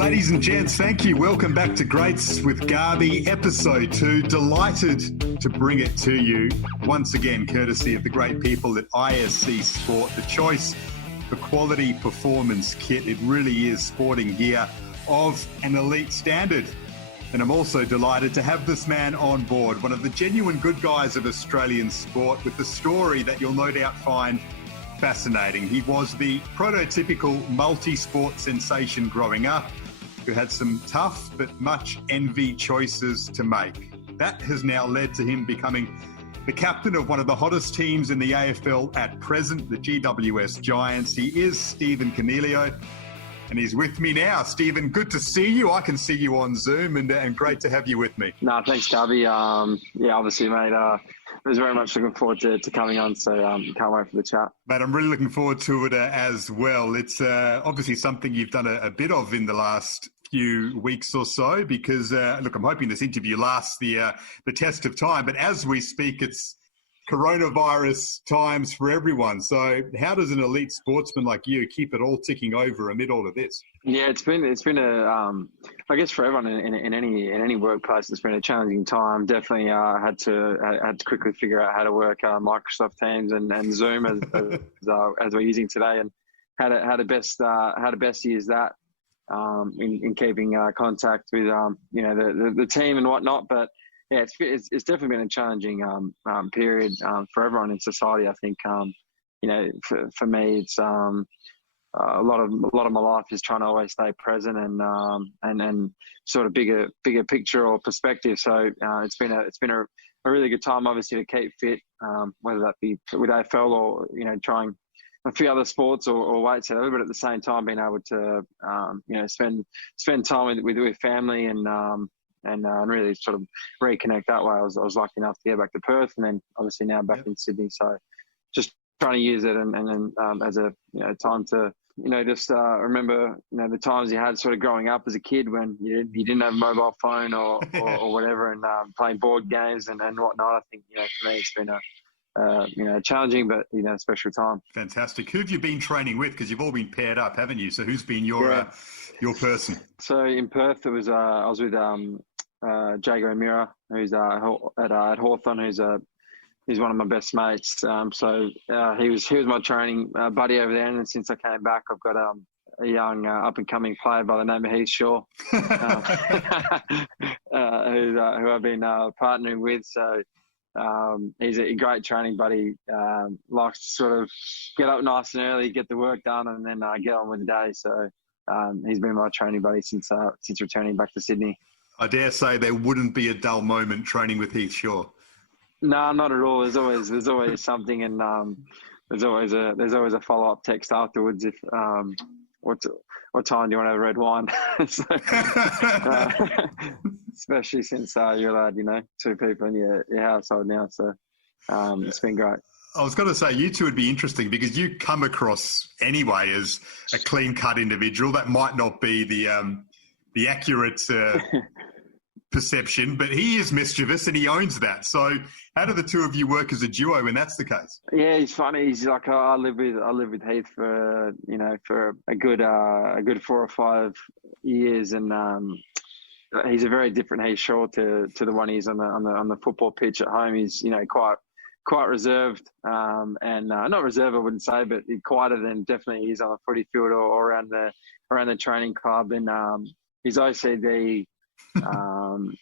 Ladies and gents, thank you. Welcome back to Greats with Garby, episode 2. Delighted to bring it to you once again, courtesy of the great people at ISC Sport, the choice for quality performance kit. It really is sporting gear of an elite standard. And I'm also delighted to have this man on board, one of the genuine good guys of Australian sport, with a story that you'll no doubt find fascinating. He was the prototypical multi-sport sensation growing up, who had some tough but much envied choices to make. That has now led to him becoming the captain of one of the hottest teams in the AFL at present, the GWS Giants. He is Stephen Coniglio, and he's with me now. Stephen, good to see you. I can see you on Zoom, and great to have you with me. No, thanks, Garby. Obviously, mate, I was very much looking forward to coming on, so can't wait for the chat. Mate, I'm really looking forward to it as well. It's obviously something you've done a bit of in the last few weeks or so, because, look, I'm hoping this interview lasts the test of time, but as we speak, it's coronavirus times for everyone. So how does an elite sportsman like you keep it all ticking over amid all of this? Yeah, it's been I guess for everyone in any workplace, it's been a challenging time. Definitely had to quickly figure out how to work Microsoft Teams and Zoom as we're using today, and how to best use that in keeping contact with the team and whatnot. But yeah, it's definitely been a challenging period for everyone in society. I think for me, it's a lot of my life is trying to always stay present and sort of bigger picture or perspective. So it's been a really good time, obviously, to keep fit, whether that be with AFL or trying a few other sports or weights, but at the same time being able to spend time with family and really sort of reconnect that way. I was lucky enough to get back to Perth, and then obviously now back in Sydney. So just trying to use it and then as a time to just remember the times you had sort of growing up as a kid when you didn't have a mobile phone or whatever, and playing board games and whatnot. I think for me it's been a challenging but special time. Fantastic. Who have you been training with? Because you've all been paired up, haven't you? So who's been your person? So in Perth, it was I was with Jago Amira, who's at Hawthorn, he's one of my best mates. So he was my training buddy over there, and then since I came back, I've got a young up and coming player by the name of Heath Shaw, who I've been partnering with. So he's a great training buddy. Likes to sort of get up nice and early, get the work done, and then get on with the day. So he's been my training buddy since returning back to Sydney. I dare say there wouldn't be a dull moment training with Heath Shaw. No, not at all. There's always something, and there's always a follow up text afterwards. If what time do you want to have red wine? So, especially since you're allowed, 2 people in your household now. So it's been great. I was going to say, you two would be interesting because you come across anyway as a clean cut individual. That might not be the accurate perception, but he is mischievous and he owns that. So how do the two of you work as a duo when that's the case? Yeah, he's funny. He's like, I live with Heath for a good 4 or 5 years, and he's a very different Heath Shaw to the one he's on the football pitch at home. He's quite reserved, and not reserved, I wouldn't say, but quieter than definitely he is on the footy field or around the training club. And his OCD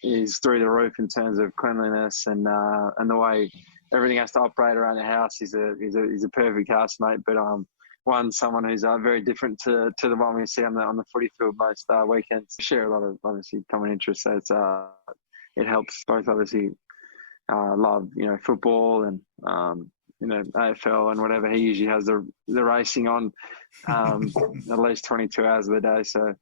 is through the roof in terms of cleanliness and the way everything has to operate around the house. He's a perfect housemate, but someone who's very different to the one we see on the footy field most weekends. We share a lot of obviously common interests, so it helps both obviously love football and AFL and whatever. He usually has the racing on at least 22 hours of the day, so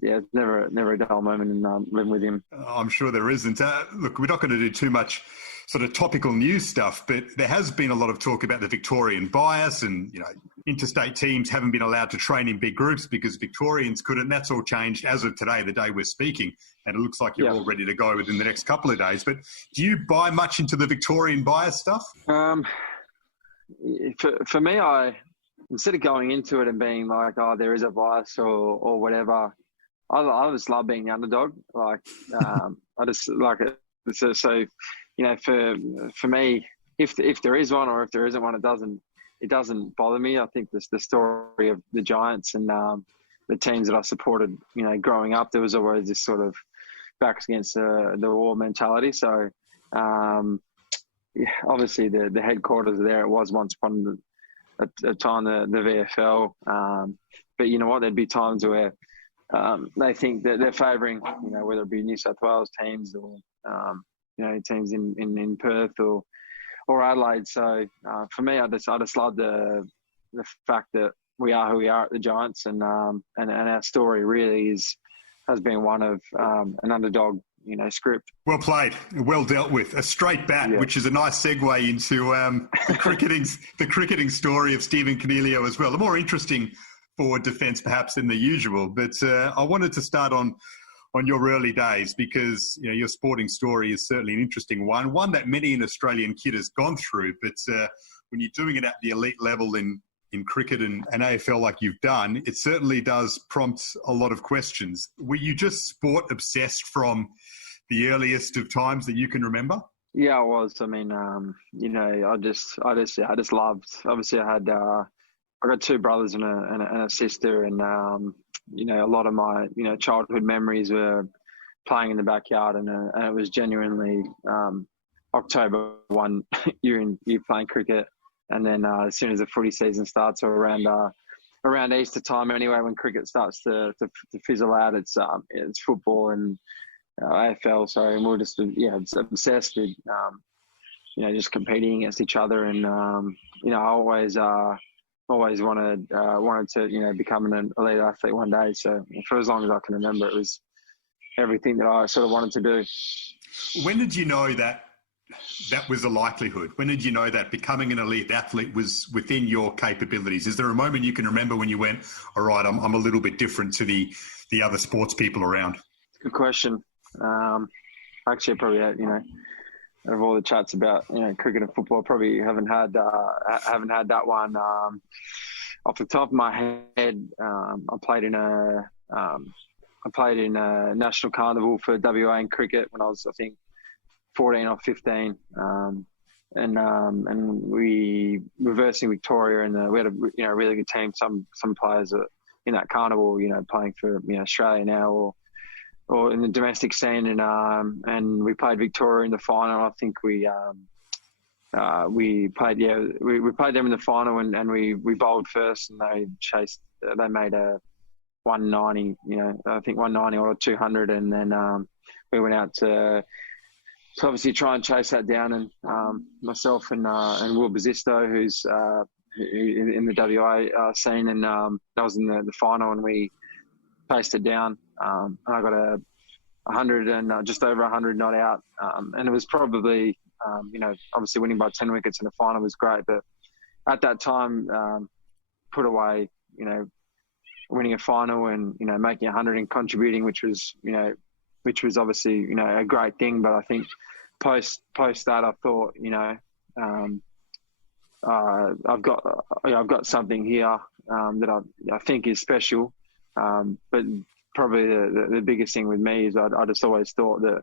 it's never a dull moment in living with him. I'm sure there isn't. Look, we're not going to do too much sort of topical news stuff, but there has been a lot of talk about the Victorian bias, and interstate teams haven't been allowed to train in big groups because Victorians couldn't. That's all changed as of today, the day we're speaking, and it looks like you're all ready to go within the next couple of days. But do you buy much into the Victorian bias stuff? For me, instead of going into it and being like, oh, there is a bias or whatever, I just love being the underdog. Like, I just like it. So, for me, if there is one or if there isn't one, it doesn't bother me. I think the story of the Giants and the teams that I supported, growing up, there was always this sort of backs against the war mentality. So, obviously the headquarters there. It was once upon a time the VFL, but you know what? There'd be times where they think that they're favouring, whether it be New South Wales teams or teams in Perth or Adelaide. So for me, I just love the fact that we are who we are at the Giants, and our story really has been one of an underdog, script. Well played, well dealt with. A straight bat, which is a nice segue into the cricketing story of Stephen Coniglio as well. The more interesting forward defence perhaps than the usual, but I wanted to start on your early days because your sporting story is certainly an interesting one that many an Australian kid has gone through. But when you're doing it at the elite level in cricket and AFL like you've done, it certainly does prompt a lot of questions. Were you just sport obsessed from the earliest of times that you can remember? Yeah, I was. I mean, I just loved. Obviously, I got two brothers and a sister, and a lot of my childhood memories were playing in the backyard, and it was genuinely October one you're playing cricket, and then as soon as the footy season starts, or around Easter time anyway, when cricket starts to fizzle out, it's football and AFL. So and we're just obsessed with just competing against each other, and I always wanted to become an elite athlete one day. So for as long as I can remember, it was everything that I sort of wanted to do. When did you know that was a likelihood? When did you know that becoming an elite athlete was within your capabilities? Is there a moment you can remember when you went, all right, I'm a little bit different to the other sports people around? Good question. Actually, probably of all the chats about cricket and football, I probably haven't had that one off the top of my head. I played in a national carnival for WA in cricket when I was, I think, 14 or 15, and we reversing Victoria, and we had a really good team. Some players in that carnival, playing for Australia now or in the domestic scene, and we played Victoria in the final. I think we played them in the final, and we bowled first, and they made a 190, I think 190 or 200, and then we went out to obviously try and chase that down, and myself and Will Basisto, who's in the WA scene, and that was in the final, and we paced it down. And I got 100 and just over 100 not out, and it was probably obviously winning by 10 wickets in the final was great, but at that time put away winning a final and making 100 and contributing, which was obviously a great thing. But I think post that, I thought I've got something here that I think is special. But probably the biggest thing with me is I just always thought that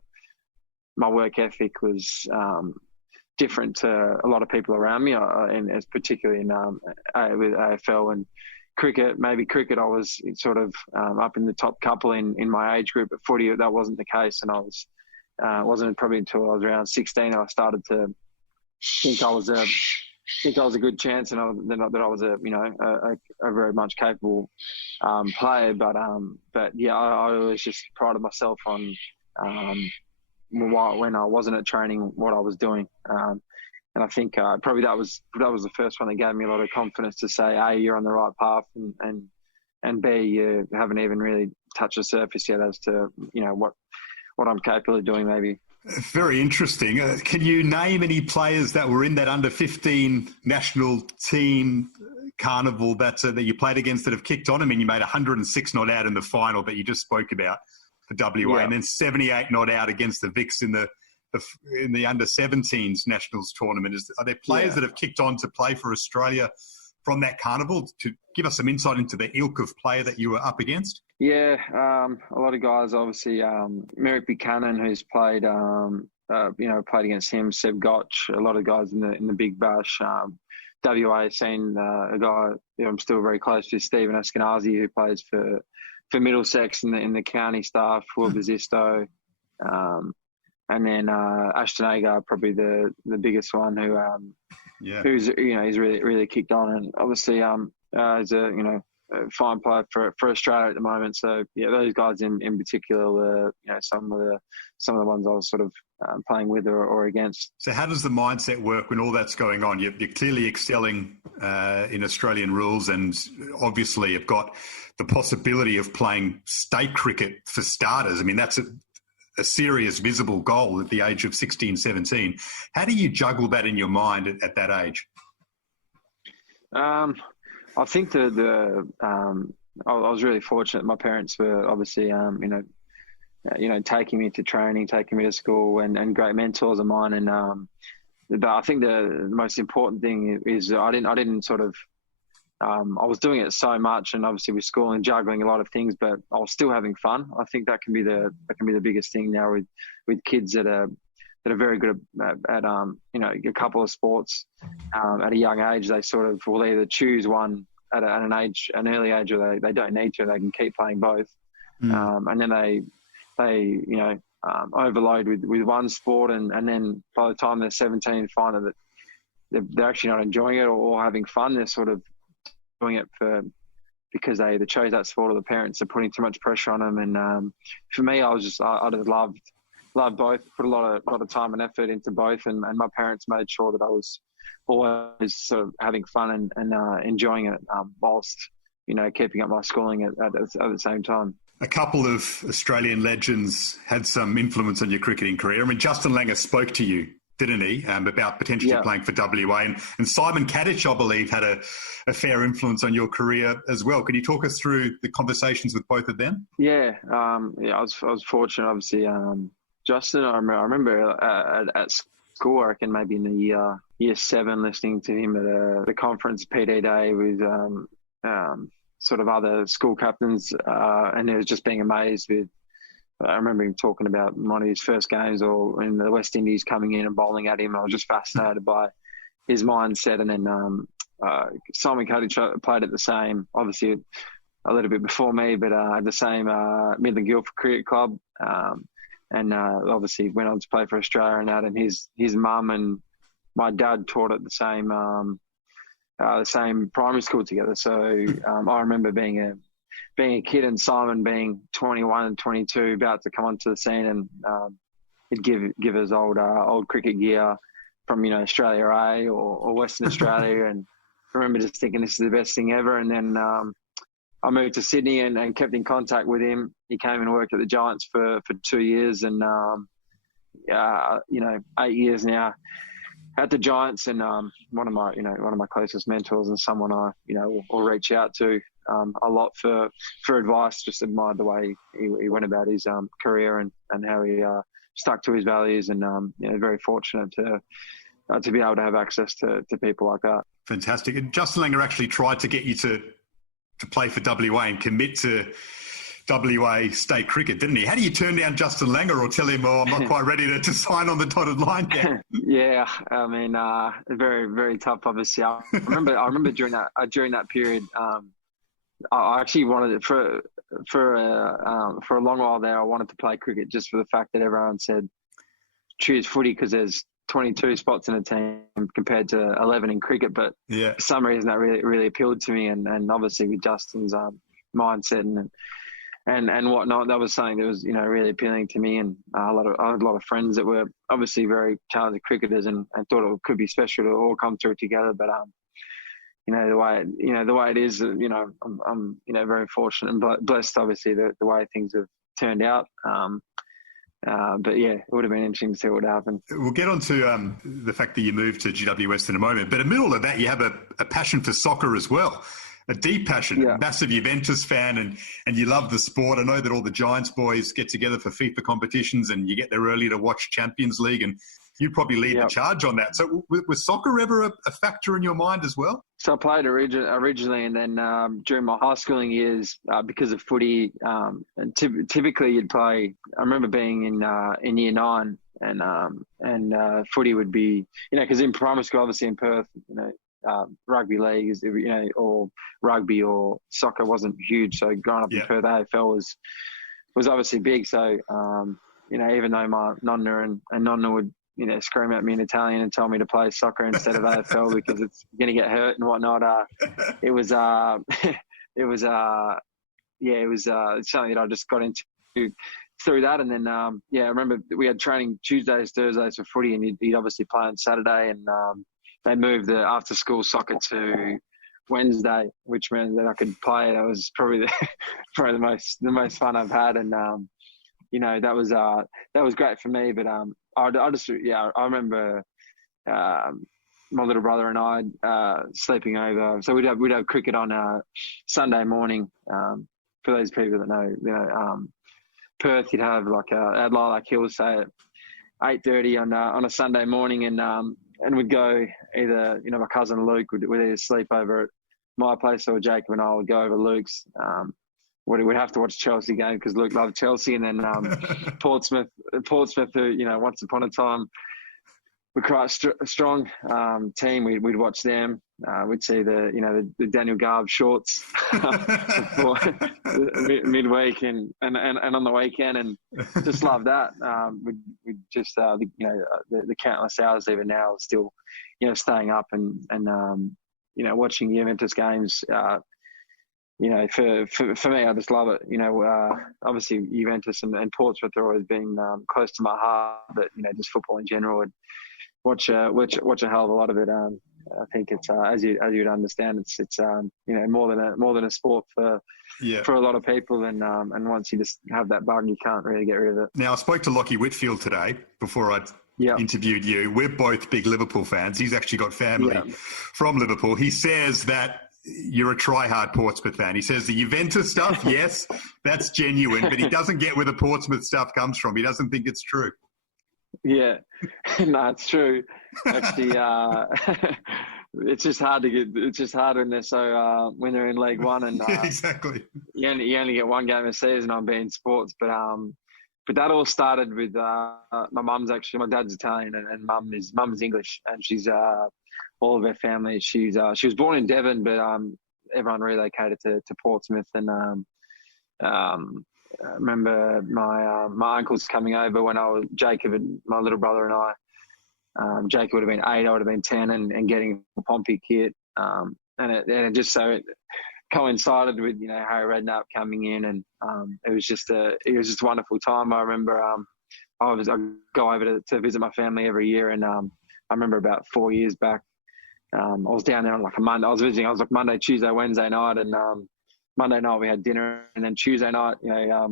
my work ethic was different to a lot of people around me, and as particularly in with AFL and cricket. Maybe cricket, I was sort of up in the top couple in my age group. But footy, that wasn't the case, and I was wasn't probably until I was around 16 that I started to think I was a good chance, and that I was a very much capable player. But yeah, I always just prided myself on when I wasn't at training, what I was doing. And I think probably that was the first one that gave me a lot of confidence to say, A, you're on the right path, and B, you haven't even really touched the surface yet as to what I'm capable of doing. Maybe. Very interesting. Can you name any players that were in that under-15 national team carnival that you played against that have kicked on? I mean, you made 106 not out in the final that you just spoke about for WA, and then 78 not out against the Vics in the under-17s nationals tournament. Are there players that have kicked on to play for Australia from that carnival to give us some insight into the ilk of player that you were up against? Yeah, a lot of guys, obviously. Merrick Buchanan, who's played, played against him. Seb Gotch, a lot of guys in the Big Bash. WA scene, a guy I'm still very close to, Stephen Eskenazi, who plays for Middlesex in the county staff. Will Bazisto, and then Ashton Agar, probably the biggest one, who's he's really kicked on, and obviously is a fine player for Australia at the moment. So yeah, those guys in particular were some of the ones I was sort of playing with or against. So how does the mindset work when all that's going on? You're clearly excelling in Australian rules, and obviously have got the possibility of playing state cricket for starters. I mean, that's a serious visible goal at the age of 16, 17. How do you juggle that in your mind at that age? I think I was really fortunate. My parents were obviously, taking me to training, taking me to school, and great mentors of mine. And I think the most important thing is I didn't sort of. I was doing it so much, and obviously with school and juggling a lot of things, but I was still having fun. I think that can be the biggest thing now with kids that are very good at a couple of sports at a young age. They sort of will either choose one at an early age, or they don't need to. They can keep playing both, and then they overload with one sport, and then by the time they're 17, find that they're actually not enjoying it or having fun. They're sort of doing it because they either chose that sport or the parents are putting too much pressure on them. And for me, I'd have loved both, put a lot of time and effort into both, and my parents made sure that I was always sort of having fun and enjoying it whilst keeping up my schooling at the same time. A couple of Australian legends had some influence on your cricketing career. I mean, Justin Langer spoke to you, didn't he, about potentially playing for WA, and Simon Katich, I believe, had a fair influence on your career as well. Can you talk us through the conversations with both of them? Yeah, I was fortunate, obviously. Justin, I remember at school, I reckon maybe in the year 7, listening to him at the conference PD day with sort of other school captains, and it was just being amazed with. I remember him talking about one of his first games or in the West Indies coming in and bowling at him. I was just fascinated by his mindset. And then Simon Katich played at the same, obviously a little bit before me, but at the same Midland Guildford Cricket Club. And obviously went on to play for Australia and that. And his mum and my dad taught at the same primary school together. So I remember being a kid and Simon being 21 and 22, about to come onto the scene, and he'd give us old cricket gear from Australia A or Western Australia, and I remember just thinking this is the best thing ever. And then I moved to Sydney and kept in contact with him. He came and worked at the Giants for 2 years, and 8 years now at the Giants, and one of my closest mentors, and someone I will reach out to a lot for advice. Just admired the way he went about his career and how he stuck to his values, and very fortunate to be able to have access to people like that. Fantastic. And Justin Langer actually tried to get you to play for WA and commit to WA state cricket, didn't he? How do you turn down Justin Langer or tell him, I'm not quite ready to sign on the dotted line yet? Yeah, I mean, very, very tough, obviously. I remember during that period, I actually wanted it for a long while there. I wanted to play cricket just for the fact that everyone said choose footy because there's 22 spots in a team compared to 11 in cricket. But for some reason that really appealed to me, and obviously with Justin's mindset and whatnot, that was something that was really appealing to me. And I had a lot of friends that were obviously very talented cricketers, and thought it could be special to all come through together. But the way it is, I'm very fortunate and blessed, obviously, the way things have turned out. But yeah, it would have been interesting to see what would happen. We'll get on to the fact that you moved to GWS in a moment, but in the middle of that, you have a passion for soccer as well, a deep passion, a massive Juventus fan, and you love the sport. I know that all the Giants boys get together for FIFA competitions, and you get there early to watch Champions League, and you probably lead the charge on that. So was soccer ever a factor in your mind as well? So I played originally, and then during my high schooling years, because of footy, and typically you'd play. I remember being in year 9, and footy would be, because in primary school, obviously in Perth, rugby league is, or rugby or soccer wasn't huge. So growing up in Perth, AFL was obviously big. So even though my nonna and nonna would scream at me in Italian and tell me to play soccer instead of AFL because it's going to get hurt and whatnot. It was something that I just got into through that. And then, I remember we had training Tuesdays, Thursdays for footy, and you'd obviously play on Saturday. And they moved the after school soccer to Wednesday, which meant that I could play. That was probably the most fun I've had. And, that was great for me. But I remember my little brother and I sleeping over. So we'd have cricket on Sunday morning. For those people that know, Perth, you'd have at Lilac Hills, say at 8:30 on a Sunday morning, and we'd go either my cousin Luke would either sleep over at my place, or Jacob and I would go over Luke's. We'd have to watch Chelsea game because Luke loved Chelsea, and then Portsmouth, who once upon a time were quite strong team. We'd watch them. We'd see the Daniel Garb shorts before midweek and on the weekend, and just love that. We'd just the countless hours even now still staying up and watching Juventus games. For me, I just love it. Obviously Juventus and Portsmouth have always been close to my heart, but just football in general. I'd watch a hell of a lot of it. I think it's as you'd understand, it's more than a sport for a lot of people, and once you just have that bug, you can't really get rid of it. Now, I spoke to Lockie Whitfield today before I interviewed you. We're both big Liverpool fans. He's actually got family from Liverpool. He says that you're a try-hard Portsmouth fan. He says the Juventus stuff, yes, that's genuine, but he doesn't get where the Portsmouth stuff comes from. He doesn't think it's true. Yeah, no, it's true. Actually, it's just hard when they're when they're in League One, and exactly. You only get one game a season on being sports, but that all started with my mum's actually. My dad's Italian, and mum's English, and she's all of her family. She was born in Devon, but everyone relocated to Portsmouth. And I remember my uncles coming over when Jacob and my little brother and I. Jacob would have been 8, I would have been 10, and getting a Pompey kit. And it just so it coincided with Harry Redknapp coming in, and it was just a wonderful time. I remember I go over to visit my family every year, and I remember about 4 years back. I was down there on a Monday. I was visiting. I was Monday, Tuesday, Wednesday night, and Monday night we had dinner, and then Tuesday night, my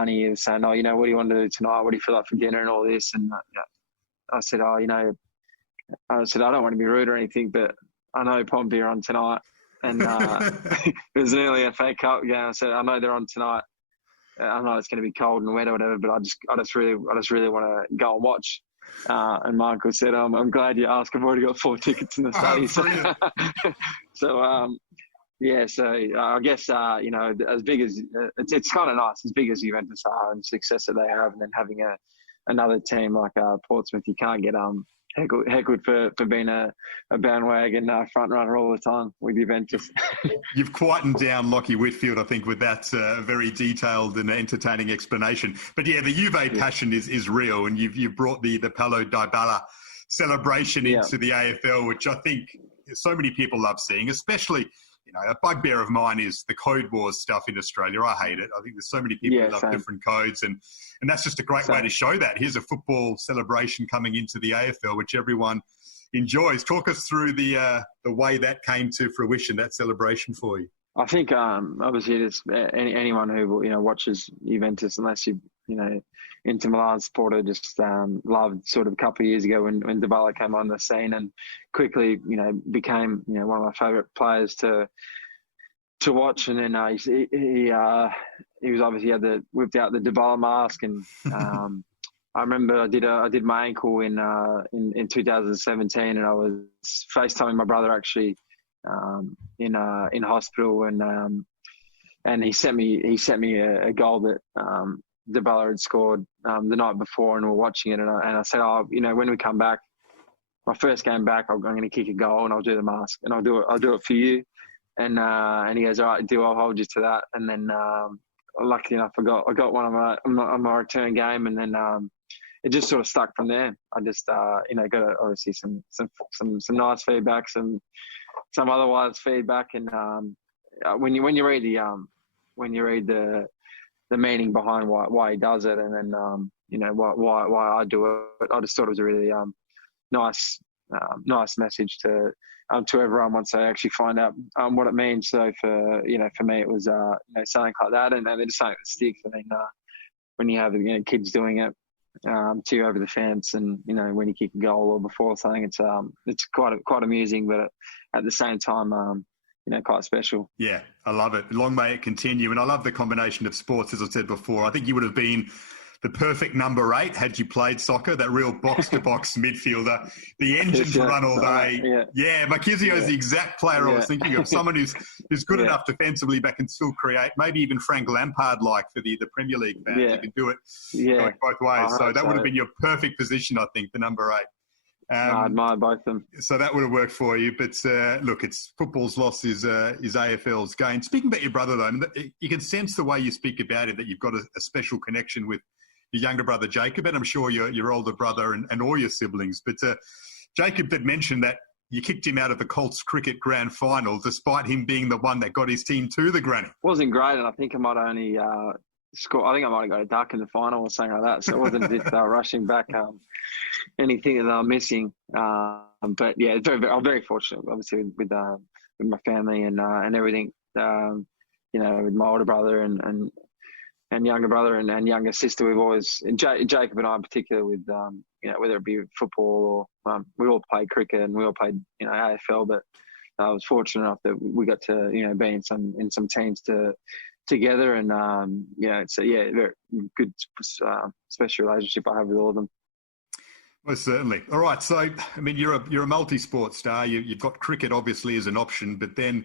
auntie was saying, "Oh, what do you want to do tonight? What do you feel like for dinner and all this?" And I said, "Oh, I don't want to be rude or anything, but I know Pompey are on tonight, and it was nearly a FA Cup game. I said, I know they're on tonight. I know it's going to be cold and wet or whatever, but I just really want to go and watch." And my uncle said, "I'm glad you asked. I've already got 4 tickets in the study." So I guess as big as it's kind of nice, as big as Juventus are and the success that they have, and then having another team like Portsmouth, you can't get heckled for being a bandwagon front runner all the time with Juventus. You've quietened down Lockie Whitfield, I think, with that very detailed and entertaining explanation. But yeah, the Juve passion is real, and you've brought the Paulo Dybala celebration into the AFL, which I think so many people love seeing, especially. A bugbear of mine is the Code Wars stuff in Australia. I hate it. I think there's so many people who love different codes, and that's just a great way to show that. Here's a football celebration coming into the AFL, which everyone enjoys. Talk us through the way that came to fruition, that celebration for you. I think obviously it is anyone who watches Juventus, unless you Inter Milan supporter, just loved sort of a couple of years ago when Dybala came on the scene, and quickly became one of my favourite players to watch. And then he was obviously whipped out the Dybala mask, and I remember I did my ankle in 2017, and I was FaceTiming my brother actually in hospital, and he sent me a goal that Dybala had scored the night before, and we were watching it, and I said, when we come back, my first game back, I'm going to kick a goal and I'll do the mask, and I'll do it for you. And he goes, all right, I'll hold you to that. And then luckily enough, I got one on my return game, and then it just sort of stuck from there. I just got obviously some nice feedback, some otherwise feedback, and when you read the meaning behind why he does it, and then why I do it, I just thought it was a really nice message to everyone once they actually find out what it means. So for me, it was something like that, and it's something that sticks. I mean, when you have kids doing it to you over the fence, and when you kick a goal or before something, it's quite amusing, but at the same time, quite special. Yeah, I love it. Long may it continue. And I love the combination of sports, as I said before. I think you would have been the perfect number 8 had you played soccer, that real box-to-box midfielder, the engine to run all day. Yeah, Marquisio is the exact player I was thinking of, someone who's good enough defensively but can still create, maybe even Frank Lampard-like for the Premier League fans. You can do it going both ways. So that would have been your perfect position, I think, the number 8. I admire both of them. So that would have worked for you. But look, it's football's loss is AFL's gain. Speaking about your brother, though, you can sense the way you speak about it that you've got a special connection with your younger brother, Jacob, and I'm sure your older brother and all your siblings. But Jacob did mention that you kicked him out of the Colts cricket grand final, despite him being the one that got his team to the granny. Wasn't great, and I think I might only score. I think I might have got a duck in the final or something like that. So it wasn't as if they were rushing back anything that they were missing. But yeah, I'm very fortunate, obviously, with my family and everything. With my older brother and younger brother and younger sister, we've always, and Jacob and I in particular, with whether it be football or we all played cricket and we all played AFL, but I was fortunate enough that we got to be in some teams together, and it's a very good special relationship I have with all of them. Most certainly. All right, so I mean you're a multi-sport star. You've got cricket obviously as an option, but then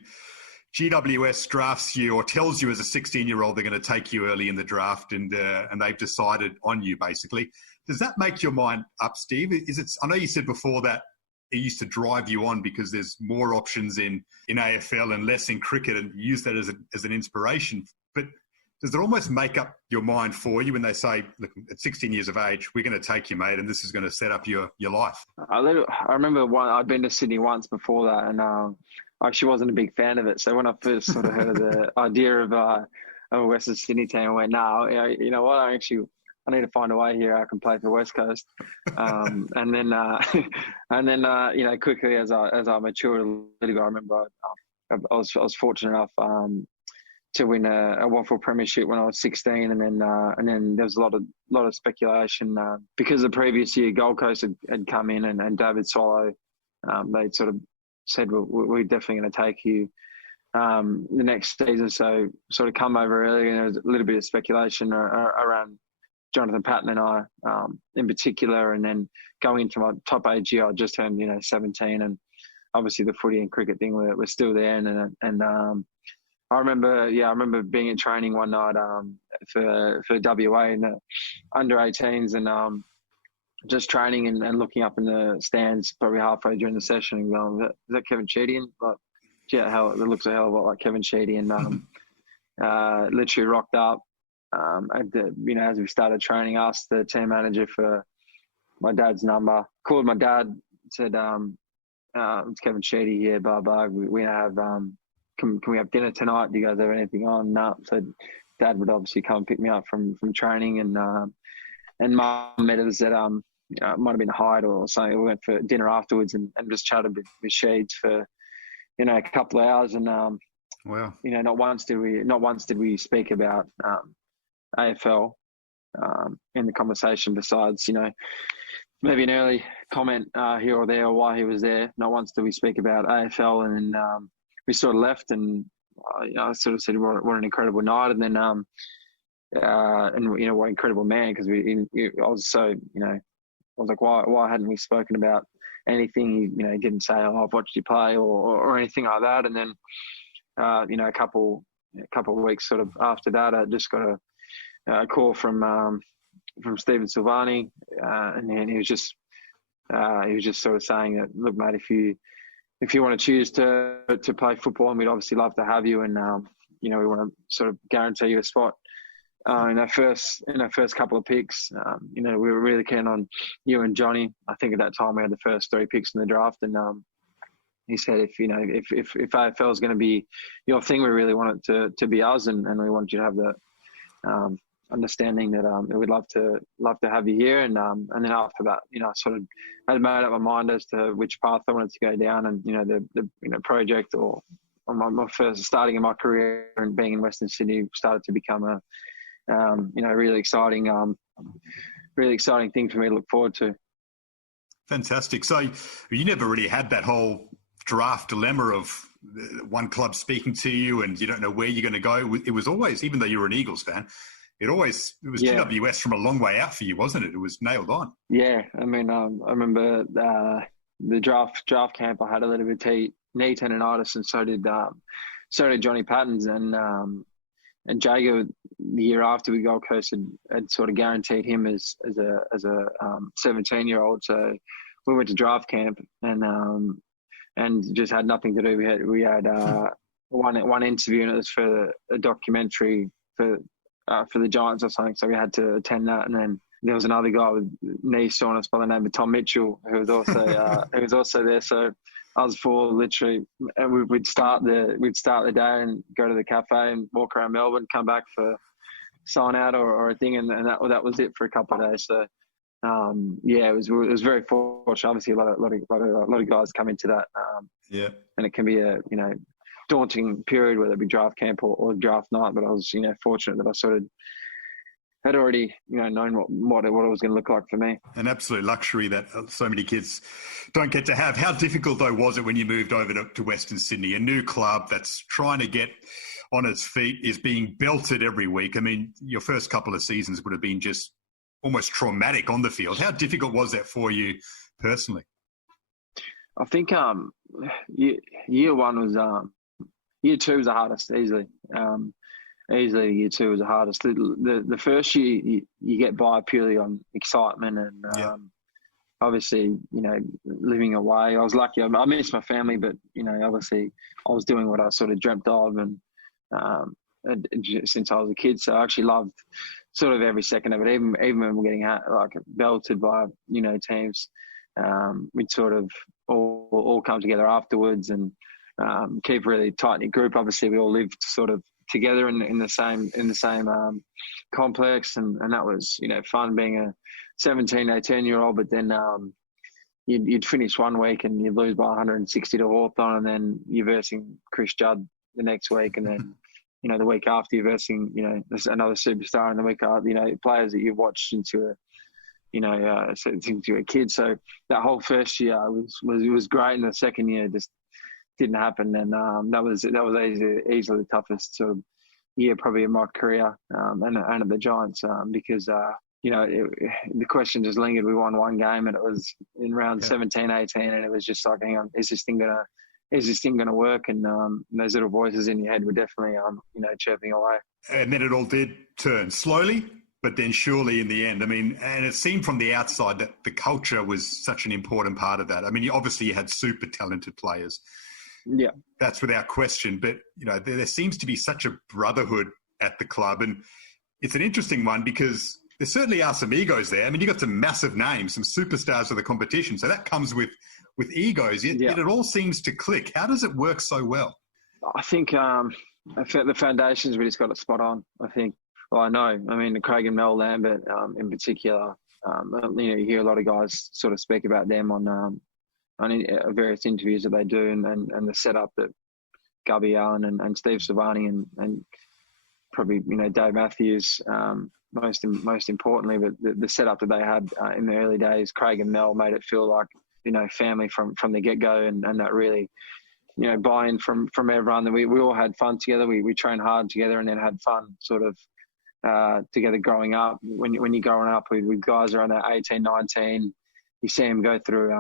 GWS drafts you or tells you as a 16-year-old they're going to take you early in the draft, and they've decided on you basically. Does that make your mind up, Steve? I know you said before that it used to drive you on because there's more options in AFL and less in cricket, and you use that as an inspiration. But does it almost make up your mind for you when they say, look, at 16 years of age, we're going to take you, mate, and this is going to set up your life? I remember I'd been to Sydney once before that, and I actually wasn't a big fan of it. So when I first sort of heard of the idea of a Western Sydney team, I went, no, you know what, I need to find a way here I can play for West Coast. And then quickly as I matured a little bit, I remember I was fortunate enough to win a WAFL premiership when I was 16, and then there was a lot of speculation because the previous year Gold Coast had come in and David Swallow, they sort of said, well, we're definitely going to take you the next season. So sort of come over early, and there was a little bit of speculation around Jonathan Patton and I in particular, and then going into my top age year, I just turned 17, and obviously the footy and cricket thing were still there, and I remember being in training one night for WA in the under 18s, and just training and looking up in the stands probably halfway during the session and going, is that Kevin Sheedy? Like, yeah, it looks a hell of a lot like Kevin Sheedy, and literally rocked up. As we started training, asked the team manager for my dad's number, called my dad, said, it's Kevin Sheedy here, blah, blah. We have, can we have dinner tonight? Do you guys have anything on? No. So Dad would obviously come and pick me up from training, and Mum met us at, it might have been Hyde or something. We went for dinner afterwards and just chatted with Sheeds for, a couple of hours. And, wow. Not once did we speak about AFL in the conversation, besides, maybe an early comment here or there, or why he was there. Not once did we speak about AFL, and then we sort of left, and I sort of said, what an incredible night. And then and what incredible man, because I was so, I was like, why hadn't we spoken about anything? He didn't say, oh, I've watched you play or anything like that. And then, a couple of weeks sort of after that, I just got a call from Stephen Silvani, and then he was just sort of saying that, look, mate, if you want to choose to play football, and we'd obviously love to have you, and we want to sort of guarantee you a spot in our first couple of picks. We were really keen on you and Johnny. I think at that time we had the first 3 picks in the draft, and he said, if AFL is going to be your thing, we really want it to be us, and we want you to have the understanding that we'd love to have you here. And then after that, I sort of had made up my mind as to which path I wanted to go down, and the project or my first starting in my career and being in Western Sydney started to become a really exciting thing for me to look forward to. Fantastic. So you never really had that whole draft dilemma of one club speaking to you and you don't know where you're going to go. It was always, even though you were an Eagles fan, it was GWS from a long way out for you, wasn't it? It was nailed on. Yeah, I mean, I remember the draft camp. I had a little bit of knee tendonitis, and so did Johnny Pattons, and Jago the year after we Gold Coast had sort of guaranteed him as a 17-year-old. So we went to draft camp and just had nothing to do. We had one interview, and it was for a documentary for the Giants or something. So we had to attend that, and then there was another guy with knee soreness by the name of Tom Mitchell who was also there. So I was literally, and we'd start the day and go to the cafe and walk around Melbourne, come back for sign out or a thing, and that was it for a couple of days. So it was very fortunate. Obviously, a lot of guys come into that, and it can be a daunting period, whether it be draft camp or draft night. But I was fortunate that I sort of had already known what it was going to look like for me. An absolute luxury that so many kids don't get to have. How difficult though was it when you moved over to Western Sydney, a new club that's trying to get on its feet, is being belted every week? I mean, your first couple of seasons would have been just almost traumatic on the field. How difficult was that for you personally? I think year one was year two was the hardest, easily. Easily year two was the hardest. The first year you get by purely on excitement and obviously, living away. I was lucky. I missed my family, but, obviously I was doing what I sort of dreamt of and since I was a kid. So I actually loved sort of every second of it, even when we're getting belted by, teams. We'd sort of all come together afterwards and keep a really tight-knit group. Obviously, we all lived sort of together in the same complex, and that was fun being a 17, 18-year-old. But then you'd finish one week and you'd lose by 160 to Hawthorn, and then you're versing Chris Judd the next week, and then the week after you're versing another superstar, and the week after players that you've watched into a kid. So that whole first year was great, and the second year just didn't happen, and that was easily the toughest sort of year probably in my career, and at the Giants, because the question just lingered. We won one game, and it was in round 17, 18, and it was just like, hang on, is this thing gonna work? And those little voices in your head were definitely chirping away. And then it all did turn slowly, but then surely in the end. I mean, and it seemed from the outside that the culture was such an important part of that. I mean, obviously you had super talented players. Yeah, that's without question. But there seems to be such a brotherhood at the club, and it's an interesting one because there certainly are some egos there. I mean, you got some massive names, some superstars of the competition, so that comes with egos. Yet it all seems to click. How does it work so well? I think the foundations we just got it spot on. I think. Well, I know. I mean, Craig and Mel Lambert in particular. You hear a lot of guys sort of speak about them on various interviews that they do, and the setup that Garby Allen and Steve Silvani and probably Dave Matthews most importantly, but the setup that they had in the early days, Craig and Mel made it feel like family from the get go, and that really buy-in from everyone. We all had fun together. We trained hard together, and then had fun sort of together growing up. When you're growing up with guys around that 18, 19, you see them go through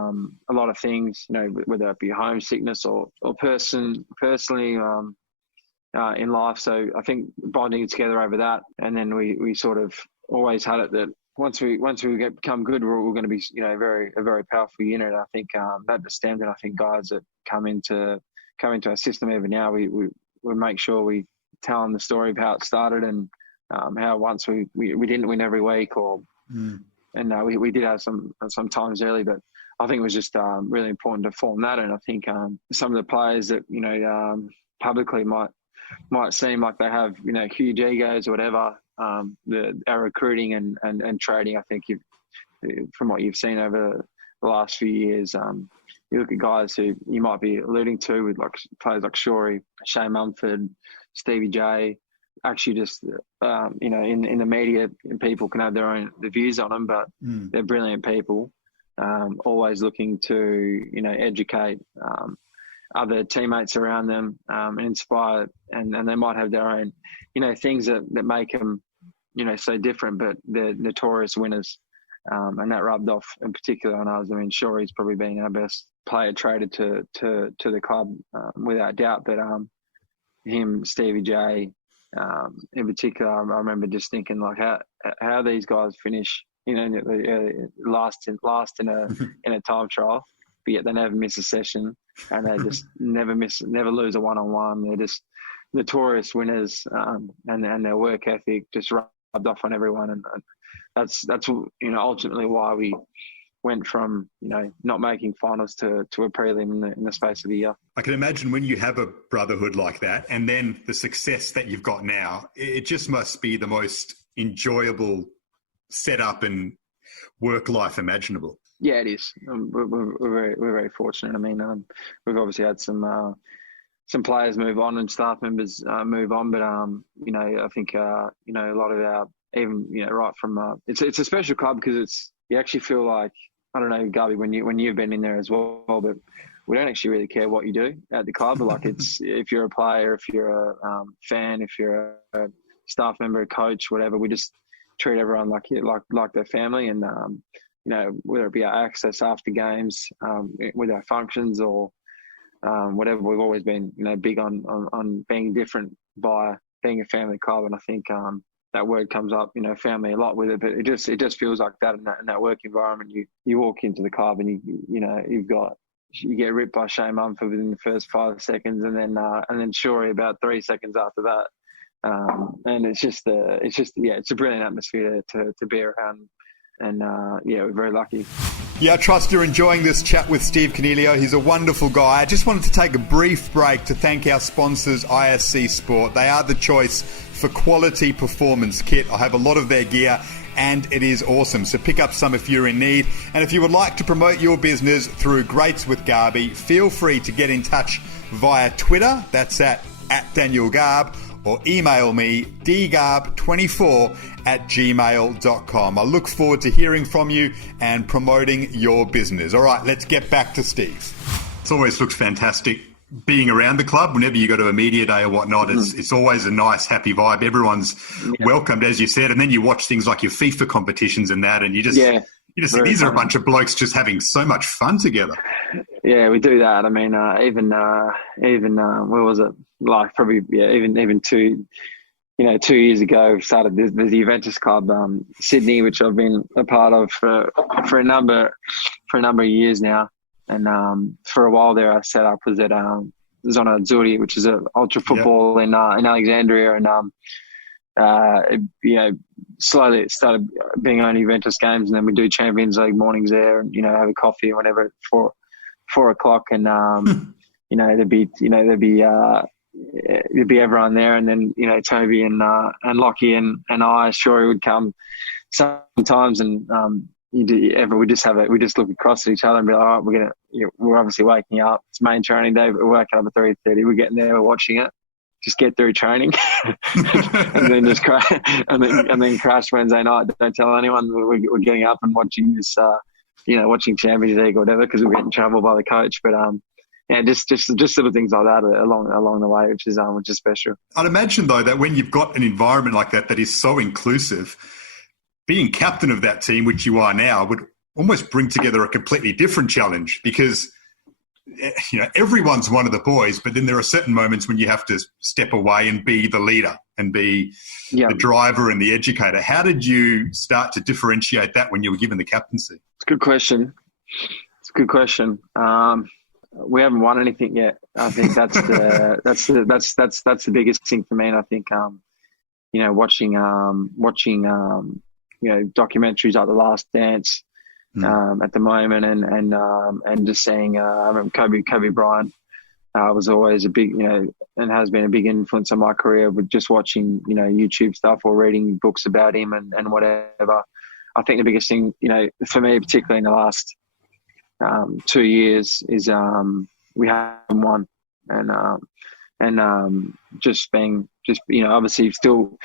a lot of things, whether it be homesickness or personally in life. So I think bonding together over that, and then we sort of always had it that once we become good, we're going to be a very powerful unit. I think that just stems, and I think guys that come into our system even now, we make sure we tell them the story of how it started and how once we didn't win every week, or and we did have some times early, but I think it was just really important to form that. And I think some of the players that publicly might seem like they have huge egos or whatever, our recruiting and trading, I think from what you've seen over the last few years, you look at guys who you might be alluding to with like players like Shawry, Shane Mumford, Stevie J. Actually, just in the media, people can have their views on them, but they're brilliant people. Always looking to educate other teammates around them and inspire, and they might have their own things that make them so different, but they're notorious winners, and that rubbed off in particular on us. I mean, Shawry's probably been our best player traded to the club without doubt, but him, Stevie J. In particular, I remember just thinking like how these guys finish, last in a time trial, but yet they never miss a session, and they just never lose a one-on-one. They're just notorious winners, and their work ethic just rubbed off on everyone, and that's ultimately why we went from not making finals to a prelim in the space of a year. I can imagine when you have a brotherhood like that, and then the success that you've got now, it just must be the most enjoyable setup and work life imaginable. Yeah, it is. We're very fortunate. I mean, we've obviously had some players move on and staff members move on, but I think a lot of our right from it's a special club because you actually feel like, I don't know, Garby, when you've been in there as well, but we don't actually really care what you do at the club. Like it's if you're a player, if you're a fan, if you're a staff member, a coach, whatever, we just treat everyone like their family, and whether it be our access after games, with our functions or whatever, we've always been big on being different by being a family club, and I think that word comes up, family a lot with it, but it just feels like that in that work environment. You walk into the club and you get ripped by Shane Mumford within the first 5 seconds, and then Shawry about 3 seconds after that, and it's a brilliant atmosphere to be around, and we're very lucky. Yeah, I trust you're enjoying this chat with Steve Coniglio. He's a wonderful guy. I just wanted to take a brief break to thank our sponsors, ISC Sport. They are the choice for quality performance kit. I have a lot of their gear, and it is awesome. So pick up some if you're in need. And if you would like to promote your business through Greats with Garby, feel free to get in touch via Twitter. That's at Daniel Garb, or email me, dgarb24@gmail.com. I look forward to hearing from you and promoting your business. All right, let's get back to Steve. It always looks fantastic being around the club. Whenever you go to a media day or whatnot, it's always a nice, happy vibe. Everyone's welcomed, as you said, and then you watch things like your FIFA competitions and that, and you just think, these are a bunch of blokes just having so much fun together. Yeah, we do that. I mean, even where was it? Like probably even 2 years ago, we started the Juventus club, Sydney, which I've been a part of for a number of years now. And for a while there, I set up was at Zona Azzurri, which is an ultra football in Alexandria, and slowly it started being on Juventus games, and then we do Champions League mornings there, and have a coffee or whatever at 4 o'clock, and there'd be everyone there, and then Toby and Lockie and I, Shawry, would come sometimes, and we just look across at each other and be like, all right, we're obviously waking up. It's main training day, but we're waking up at 3:30. We're getting there, we're watching it. Just get through training, and then just crash, and then crash Wednesday night. Don't tell anyone we're getting up and watching this, watching Champions League or whatever, because we'll get in trouble by the coach. But yeah, just little things like that along the way, which is special. I'd imagine though that when you've got an environment like that is so inclusive, being captain of that team, which you are now, would almost bring together a completely different challenge, because everyone's one of the boys, but then there are certain moments when you have to step away and be the leader and be the driver and the educator. How did you start to differentiate that when you were given the captaincy? It's a good question. We haven't won anything yet. I think that's the biggest thing for me. And I think watching documentaries like The Last Dance at the moment, and just seeing Kobe Bryant was always a big, and has been a big influence on my career, with just watching YouTube stuff or reading books about him and whatever. I think the biggest thing for me, particularly in the last 2 years, is we haven't won, and just obviously still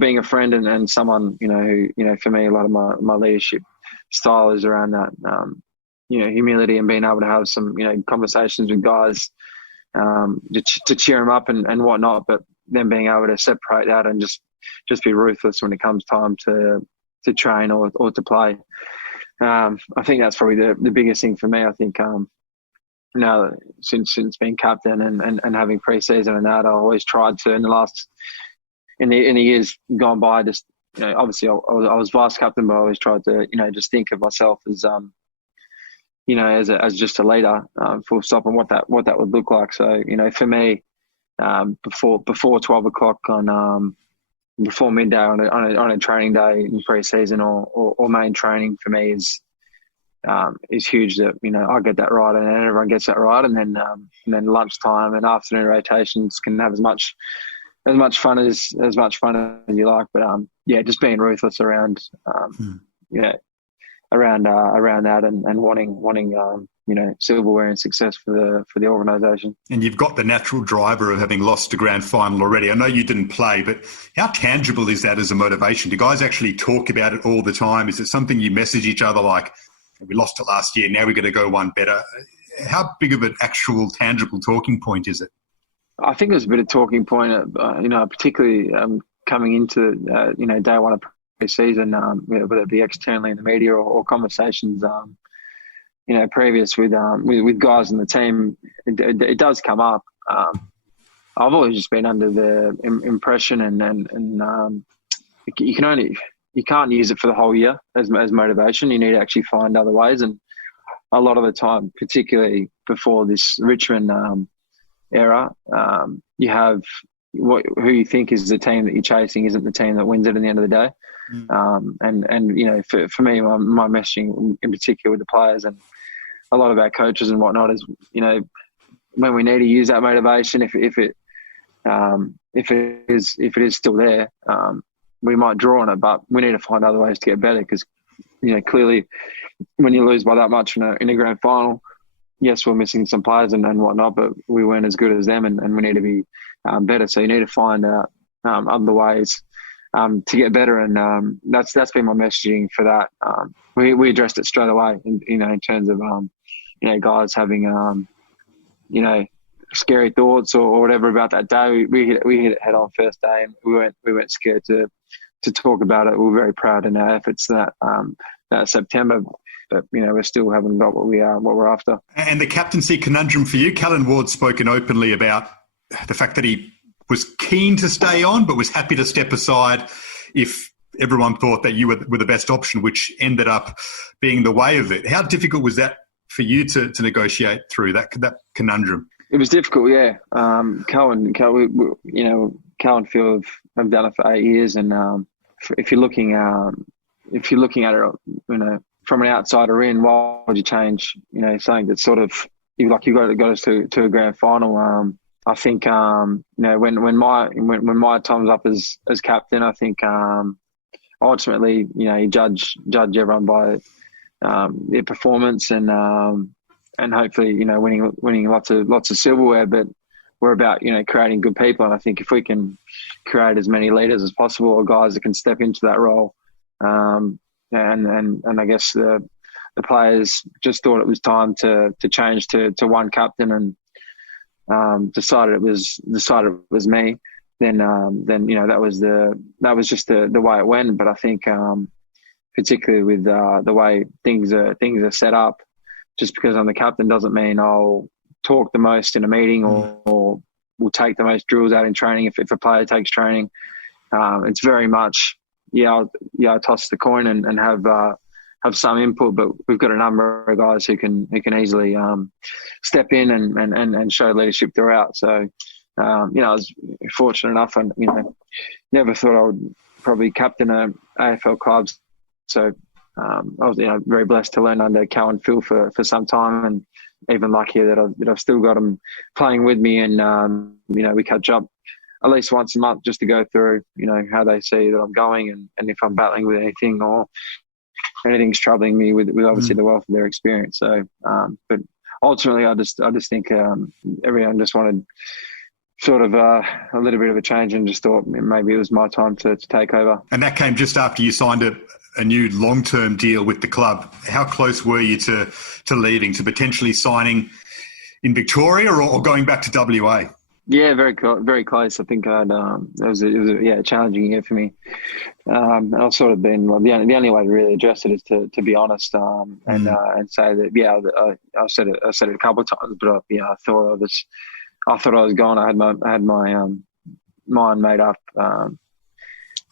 being a friend and someone who for me, a lot of my leadership style is around that humility and being able to have some conversations with guys to cheer them up and whatnot, but then being able to separate that and just be ruthless when it comes time to train or to play. I think that's probably the biggest thing for me. I think since being captain and having pre-season and that, I always tried to in the years gone by, just obviously I was vice captain, but I always tried to just think of myself as as just a leader, full stop, and what that would look like. So for me, before 12 o'clock before midday on a training day in pre-season or main training, for me is huge. That I get that right, and everyone gets that right, and then lunchtime and afternoon rotations can have as much fun as you like. But just being ruthless around around that and wanting silverware and success for the organisation. And you've got the natural driver of having lost a grand final already. I know you didn't play, but how tangible is that as a motivation? Do guys actually talk about it all the time? Is it something you message each other like, we lost it last year, now we're going to go one better? How big of an actual tangible talking point is it? I think there's a bit of talking point, particularly coming into day one of pre-season, whether it be externally in the media or conversations previous with guys in the team. It does come up. I've always just been under the impression and you can't use it for the whole year as motivation. You need to actually find other ways, and a lot of the time, particularly before this Richmond era, you have who you think is the team that you're chasing isn't the team that wins it at the end of the day. For me, my messaging in particular with the players and a lot of our coaches and whatnot is, when we need to use that motivation, if it is still there, we might draw on it, but we need to find other ways to get better, because clearly when you lose by that much in a grand final, yes, we're missing some players and whatnot, but we weren't as good as them, and we need to be better. So you need to find out other ways to get better, and that's been my messaging for that. We addressed it straight away, in terms of guys having scary thoughts or whatever about that day. We hit it head on first day, and we weren't scared to talk about it. We were very proud in our efforts that September. But we still haven't got what we're after. And the captaincy conundrum for you, Callan Ward spoken openly about the fact that he was keen to stay on, but was happy to step aside if everyone thought that you were the best option, which ended up being the way of it. How difficult was that for you to negotiate through that conundrum? It was difficult, yeah. Callan Field have done it for 8 years, and if you're looking at it, from an outsider in, why would you change? Something that's sort of you got us to a grand final. I think when my time's up as captain, I think ultimately you judge everyone by their performance and hopefully winning lots of silverware. But we're about creating good people, and I think if we can create as many leaders as possible or guys that can step into that role. And I guess the players just thought it was time to change to one captain, and decided it was me, then that was just the way it went. But I think particularly with the way things are set up, just because I'm the captain doesn't mean I'll talk the most in a meeting or will take the most drills out in training if a player takes training. It's very much I toss the coin and have some input, but we've got a number of guys who can easily step in and show leadership throughout. So I was fortunate enough, and never thought I would probably captain a AFL club. So I was very blessed to learn under Callan for some time, and even luckier that I've still got him playing with me, and we catch up at least once a month just to go through how they see that I'm going, and if I'm battling with anything or anything's troubling me with obviously the wealth of their experience. So but ultimately I just think everyone just wanted sort of a little bit of a change, and just thought maybe it was my time to take over. And that came just after you signed a new long-term deal with the club. How close were you to leaving, to potentially signing in Victoria or going back to WA? Yeah, very close. I think it was a challenging year for me. I've sort of been the only way to really address it is to be honest and say that I said it a couple of times, but I thought I was gone. I had my mind made up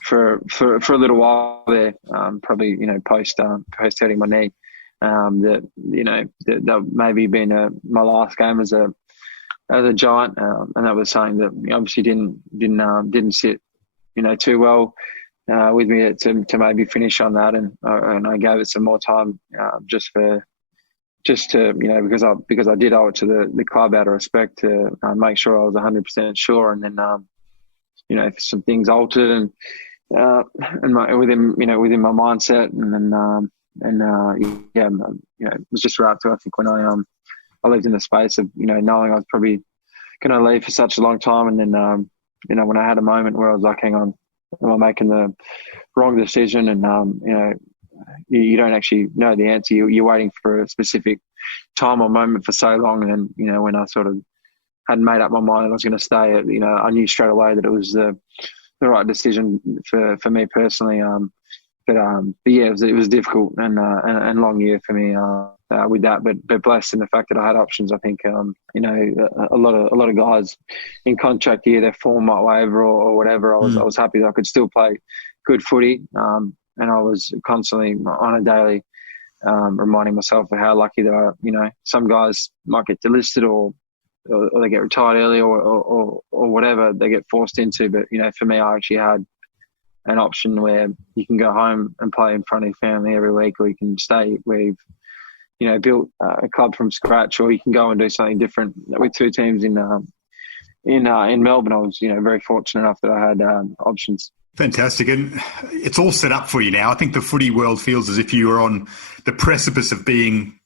for a little while there. Probably post hurting my knee. That maybe been my last game as a Giant, and that was something that obviously didn't sit too well with me to maybe finish on that, and I gave it some more time just to because I did owe it to the club out of respect to make sure I was 100% sure, and then some things altered within my mindset, and it was just right to, I think, when I lived in the space of knowing I was probably going to leave for such a long time, and then when I had a moment where I was like, hang on, am I making the wrong decision? And you don't actually know the answer. You're waiting for a specific time or moment for so long, and then when I sort of hadn't made up my mind that I was going to stay, I knew straight away that it was the right decision for me personally. But yeah, it was difficult and long year for me with that. But blessed in the fact that I had options. I think a lot of guys in contract year, their form might waver or whatever. I was happy that I could still play good footy, and I was constantly on a daily reminding myself of how lucky that some guys might get delisted or they get retired early or whatever they get forced into. But for me, I actually had an option where you can go home and play in front of your family every week, or you can stay where you've built a club from scratch, or you can go and do something different with two teams in Melbourne. I was very fortunate enough that I had options. Fantastic. And it's all set up for you now. I think the footy world feels as if you are on the precipice of being,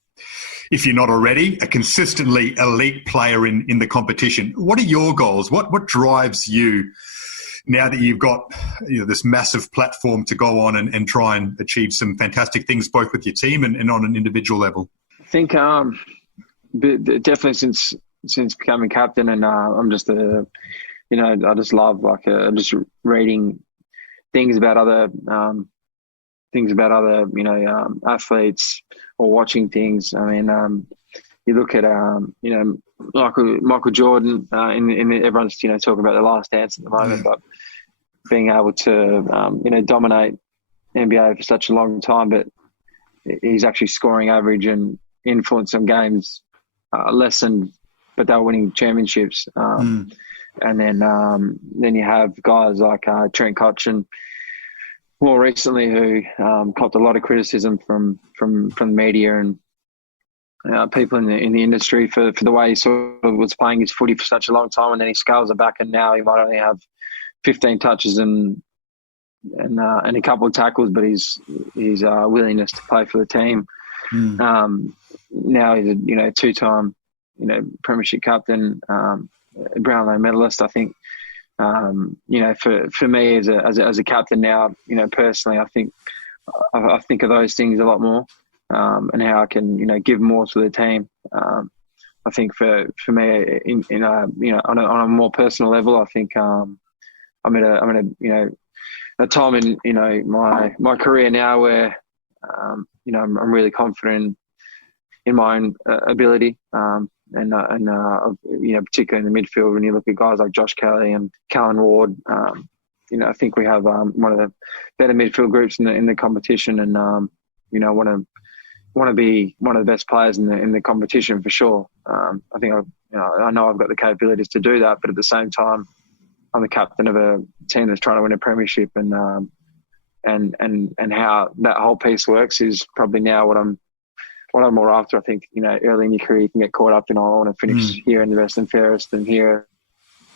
if you're not already, a consistently elite player in the competition. What are your goals? What drives you now that you've got this massive platform to go on and try and achieve some fantastic things, both with your team and on an individual level? I think definitely since becoming captain, and I'm just I just love just reading things about other athletes or watching things. I mean, you look at Michael Jordan everyone's talking about The Last Dance at the moment, but being able to dominate NBA for such a long time, but he's actually scoring average and influence on games lessened, but they were winning championships. And then you have guys like Trent Cotchin, more recently, who copped a lot of criticism from the media and people in the industry for the way he sort of was playing his footy for such a long time, and then he scales it back, and now he might only have 15 touches and a couple of tackles, but his willingness to play for the team. Now he's a two-time premiership captain, Brownlow medalist. I think for me as a captain now, personally, I think of those things a lot more, and how I can give more to the team. I think for me, on a more personal level, I think I'm at a time in my career now where I'm really confident in my own ability, and particularly in the midfield when you look at guys like Josh Kelly and Callan Ward. I think we have one of the better midfield groups in the competition, and want to be one of the best players in the competition for sure. I think I know I've got the capabilities to do that, but at the same time, I'm the captain of a team that's trying to win a premiership, and how that whole piece works is probably now what I'm more after. I think early in your career you can get caught up in, I want to finish here in the best and fairest, and here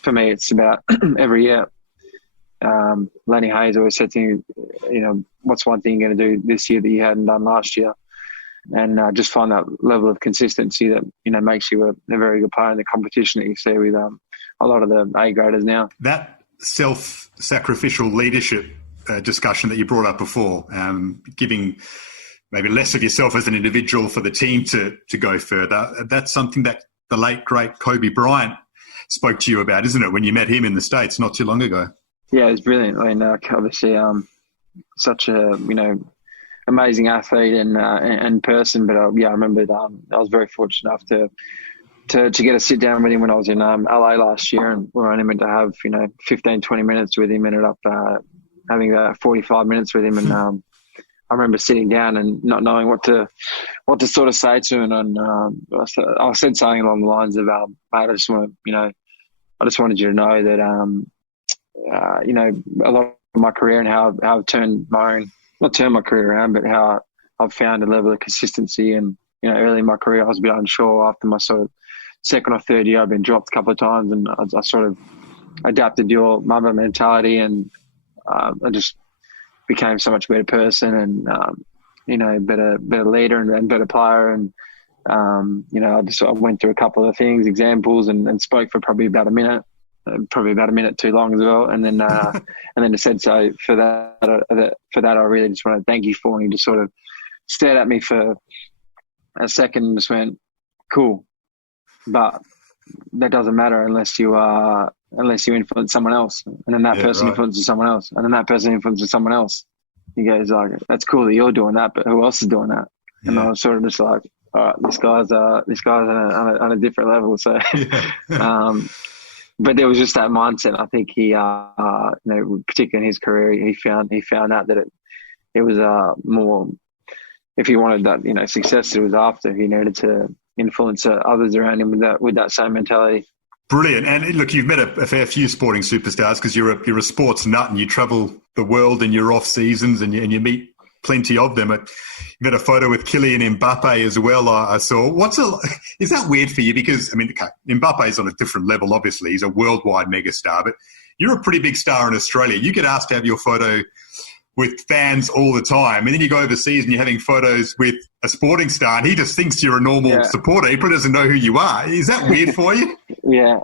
for me it's about every year. Lenny Hayes always said to me, what's one thing you're going to do this year that you hadn't done last year? And just find that level of consistency that makes you a very good player in the competition that you see with a lot of the A graders now. That self-sacrificial leadership discussion that you brought up before, giving maybe less of yourself as an individual for the team to go further, that's something that the late, great Kobe Bryant spoke to you about, isn't it, when you met him in the States not too long ago? Yeah, it's brilliant. I mean, obviously, such a, amazing athlete and person. But, I remember I was very fortunate enough to get a sit down with him when I was in LA last year, and we were only meant to have 15, 20 minutes with him. Ended up having 45 minutes with him, and I remember sitting down and not knowing what to sort of say to him, and I said something along the lines of, mate, I just wanted you to know that a lot of my career and how I've not turned my career around, but how I've found a level of consistency. And early in my career I was a bit unsure. After my sort of second or third year I've been dropped a couple of times, and I sort of adapted your Mamba mentality, and I just became so much better person, and better leader and better player. And I went through a couple of things, examples, and spoke for probably about a minute too long as well. And then I said, so for that I really just want to thank you for. And he just sort of stared at me for a second and just went, cool, but that doesn't matter unless you influence someone else, and then that person influences someone else, and then that person influences someone else. He goes like, that's cool that you're doing that, but who else is doing that? Yeah. And I was sort of just like, all right, this guy's on a different level. So, but there was just that mindset. I think he, particularly in his career, he found out that it was more, if he wanted that, success it was after, he needed to influence others around him with that same mentality. Brilliant. And look, you've met a fair few sporting superstars because you're a sports nut and you travel the world in your off seasons and you meet plenty of them. You've got a photo with Kylian and Mbappe as well, I saw. Is that weird for you? Because, Mbappe is on a different level, obviously. He's a worldwide megastar, but you're a pretty big star in Australia. You get asked to have your photo with fans all the time, and then you go overseas and you're having photos with a sporting star and he just thinks you're a normal supporter. He probably doesn't know who you are. Is that weird for you? Yeah,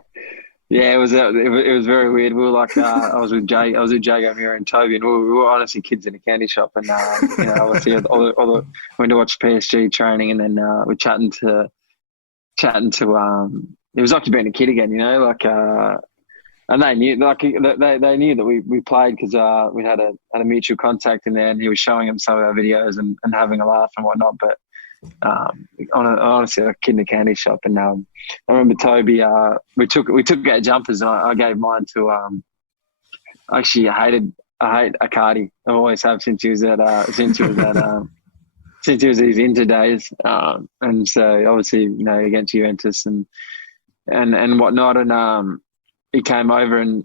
it was very weird. We were like, I was with Jago here and Toby, and we were honestly kids in a candy shop, and obviously went to watch PSG training, and then we're chatting to. It was like to being a kid again, and they knew, they knew that we played because we had a mutual contact in there, and he was showing them some of our videos and having a laugh and whatnot. But honestly, a kid in a candy shop. And I remember Toby. We took our jumpers, and I gave mine to. Actually, I hate Icardi. I always have since he was since he was his Inter days. And so obviously, against Juventus and whatnot, and he came over and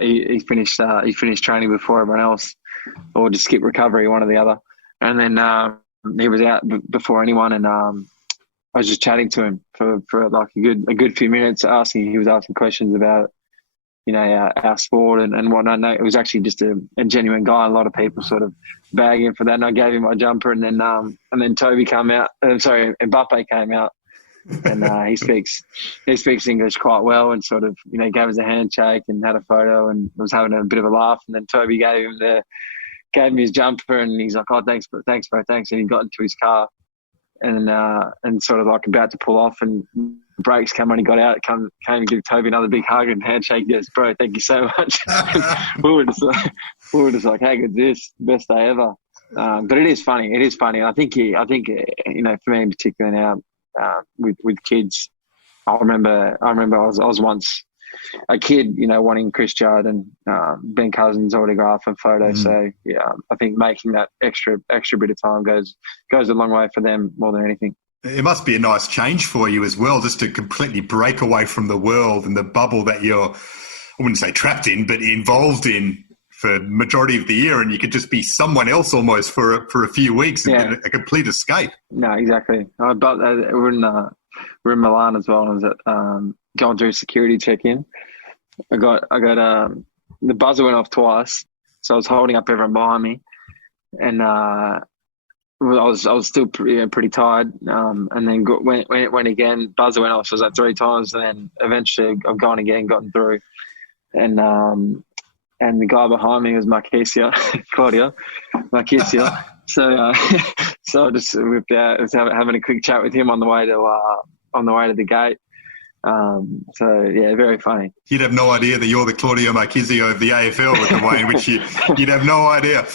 he finished training before everyone else, or just skipped recovery, one or the other. And then he was out before anyone, and I was just chatting to him for like a good few minutes. He was asking questions about our sport and whatnot. No, it was actually just a genuine guy. A lot of people sort of bag him for that, and I gave him my jumper, and then Toby came out. Mbappe came out. And he speaks English quite well, and sort of gave us a handshake and had a photo and was having a bit of a laugh. And then Toby gave him his jumper, and he's like, "Oh, thanks, bro, thanks." And he got into his car, and sort of like about to pull off, and brakes came on. He got out, came and give Toby another big hug and handshake. Yes, bro, thank you so much. we were just like, how good is this? Best day ever. But it is funny. It is funny. I think you know, for me in particular now, with kids, I remember I was once a kid, you know, wanting Chris Judd and Ben Cousins' autograph and photo. So yeah, I think making that extra bit of time goes a long way for them more than anything. It must be a nice change for you as well, just to completely break away from the world and the bubble that you're, I wouldn't say trapped in, but involved in for the majority of the year, and you could just be someone else almost for a few weeks and get a complete escape. No, exactly. But we're in Milan as well, and I was at going through security check-in. I got the buzzer went off twice, so I was holding up everyone behind me, and I was still pretty tired, and then went again. Buzzer went off. So I was like 3 times, and then eventually I've gone again, gotten through, and the guy behind me was Claudio Marquisio. So I just whipped out. I was having a quick chat with him on the way to the gate. So yeah, very funny. You'd have no idea that you're the Claudio Marquisio of the AFL with the way in which you'd have no idea.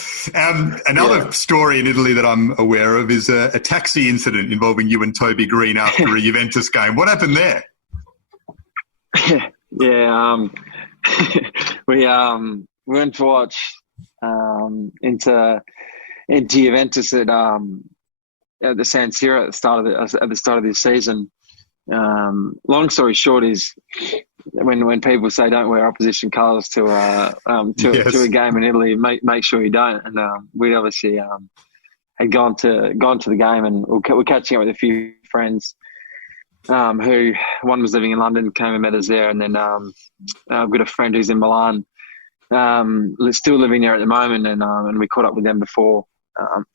Another story in Italy that I'm aware of is a taxi incident involving you and Toby Greene after a Juventus game. What happened there? We went to watch into Juventus at the San Siro at the start of this season. Long story short is when people say don't wear opposition colours to a game in Italy, make sure you don't. And we obviously had gone to the game, and we're catching up with a few friends who one was living in London, came and met us there, and then I've got a friend who's in Milan, still living there at the moment, and we caught up with them before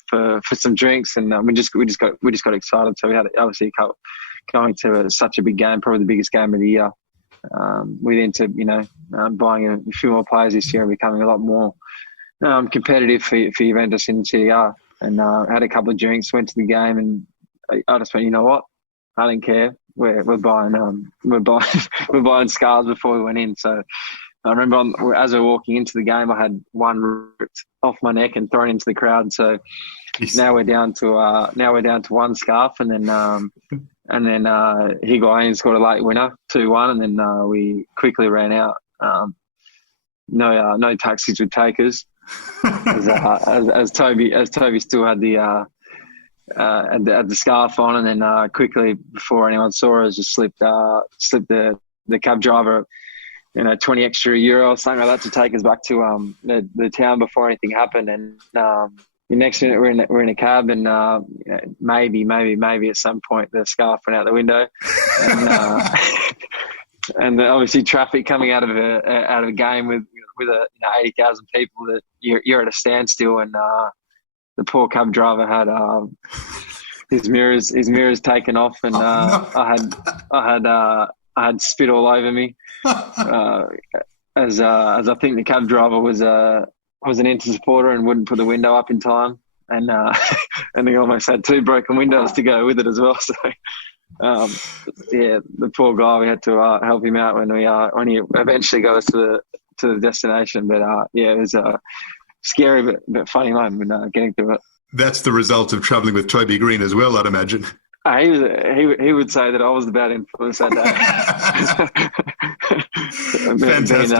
for some drinks, and we just got excited. So we had obviously going to such a big game, probably the biggest game of the year. We then to buying a few more players this year and becoming a lot more competitive for Juventus in Serie A, and had a couple of drinks, went to the game, and I just went, you know what? I don't care. We're buying scarves before we went in. So I remember as we were walking into the game, I had one ripped off my neck and thrown into the crowd. So now we're down to one scarf, and then Higuain scored a late winner, 2-1, and then we quickly ran out. No taxis would take us, as Toby still had the scarf on, and then quickly before anyone saw us, just slipped the cab driver, 20 extra euro or something like that to take us back to the town before anything happened. And the next minute we're in a cab, and maybe at some point the scarf went out the window, and obviously traffic coming out of a game with 80,000 people, that you're at a standstill, and the poor cab driver had his mirrors taken off, and I had spit all over me, as I think the cab driver was an Inter supporter and wouldn't put the window up in time, and he almost had 2 broken windows to go with it as well. So the poor guy, we had to help him out when he eventually got us to the destination. But it was a scary but funny moment getting through it. That's the result of travelling with Toby Greene as well, I'd imagine. He would say that I was the bad influence that day. Fantastic.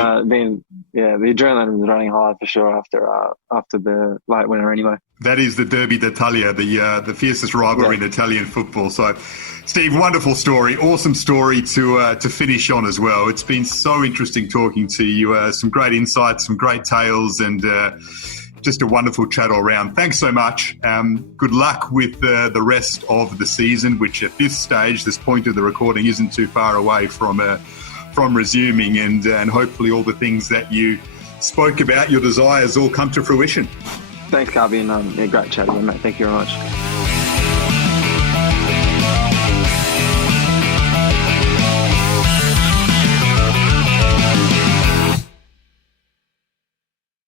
The adrenaline was running high for sure after the late winner anyway. That is the Derby d'Italia, the fiercest rivalry in Italian football. So, Steve, wonderful story, awesome story to finish on as well. It's been so interesting talking to you. Some great insights, some great tales, and just a wonderful chat all round. Thanks so much. Good luck with the rest of the season, which at this stage, this point of the recording, isn't too far away from resuming, and hopefully all the things that you spoke about, your desires, all come to fruition. Thanks, Garby, and great chatting, mate. Thank you very much.